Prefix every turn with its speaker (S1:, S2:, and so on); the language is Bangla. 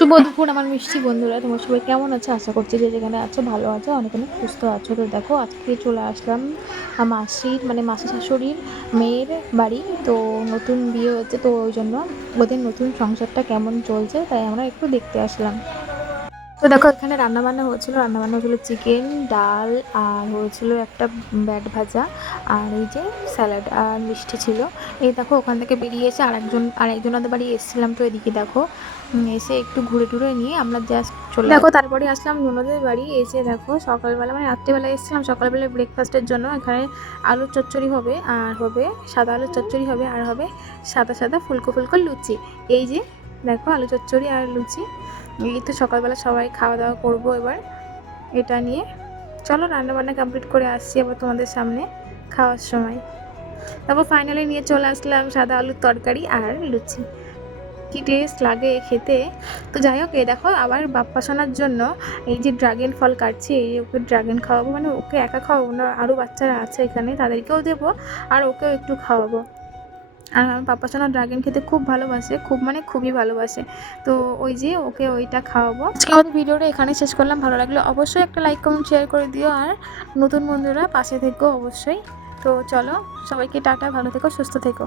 S1: শুভ দুপুর, আমার মিষ্টি বন্ধুরা। তোমার সবাই কেমন আছে? আশা করছি যে যেখানে আছো ভালো আছো, অনেক অনেক সুস্থ আছো। তো দেখো, আজকে চলে আসলাম মাসির মানে মাসি শাশুড়ির মেয়ের বাড়ি। তো নতুন বিয়ে হচ্ছে, তো ওই জন্য ওদের নতুন সংসারটা কেমন চলছে, তাই আমরা একটু দেখতে আসলাম। তো দেখো এখানে রান্নাবান্না হয়েছিল। রান্নাবান্না হয়েছিল চিকেন ডাল আর হয়েছিল একটা ব্যাট ভাজা আর এই যে স্যালাড আর মিষ্টি ছিল। এই দেখো ওখান থেকে বেরিয়ে এসে আরেকজন আরেকজনের বাড়ি এসেছিলাম তো এদিকে দেখো। এসে একটু ঘুরে টুরে নিয়ে আমরা জাস্ট চলে দেখো তারপরে আসলাম ননদের বাড়ি। এসে দেখো সকালবেলা মানে রাত্রিবেলা এসেছিলাম সকালবেলা ব্রেকফাস্টের জন্য। এখানে আলুর চচ্চড়ি হবে আর হবে সাদা আলুর চচ্চড়ি হবে আর হবে সাদা সাদা ফুলকো ফুলকো লুচি। এই যে দেখো আলু চচ্চড়ি আর লুচি। এই তো সকালবেলা সবাই খাওয়া দাওয়া করব এবার। এটা নিয়ে। চলো রান্না বান্না কমপ্লিট করে আসছি আবার তোমাদের সামনে খাওয়ার সময়। তারপর ফাইনালি নিয়ে চলে আসলাম সাদা আলুর তরকারি আর লুচি। কি টেস্ট লাগে খেতে? তো যাই হোক, এ দেখো, আবার বাপ্পা শোনার জন্য এই যে ড্রাগন ফল কাটছি, এই ওকে ড্রাগন খাওয়াবো। মানে ওকে একা খাওয়াবো না আরও বাচ্চারা আছে এখানে, তাদেরকেও দেবো আর ওকেও একটু খাওয়াবো। আর আমার পাপা সোনা ড্রাগন খেতে খুব ভালোবাসে, খুব মানে খুবই ভালোবাসে। তো ওই যে ওকে ওইটা খাওয়াবো। আজকে আমাদের ভিডিওটা এখানে শেষ করলাম। ভালো লাগলে অবশ্যই একটা লাইক কমেন্ট শেয়ার করে দিও। আর নতুন বন্ধুরা পাশে থেকো অবশ্যই। তো চলো, সবাইকে টাটা, ভালো থেকো, সুস্থ থেকো।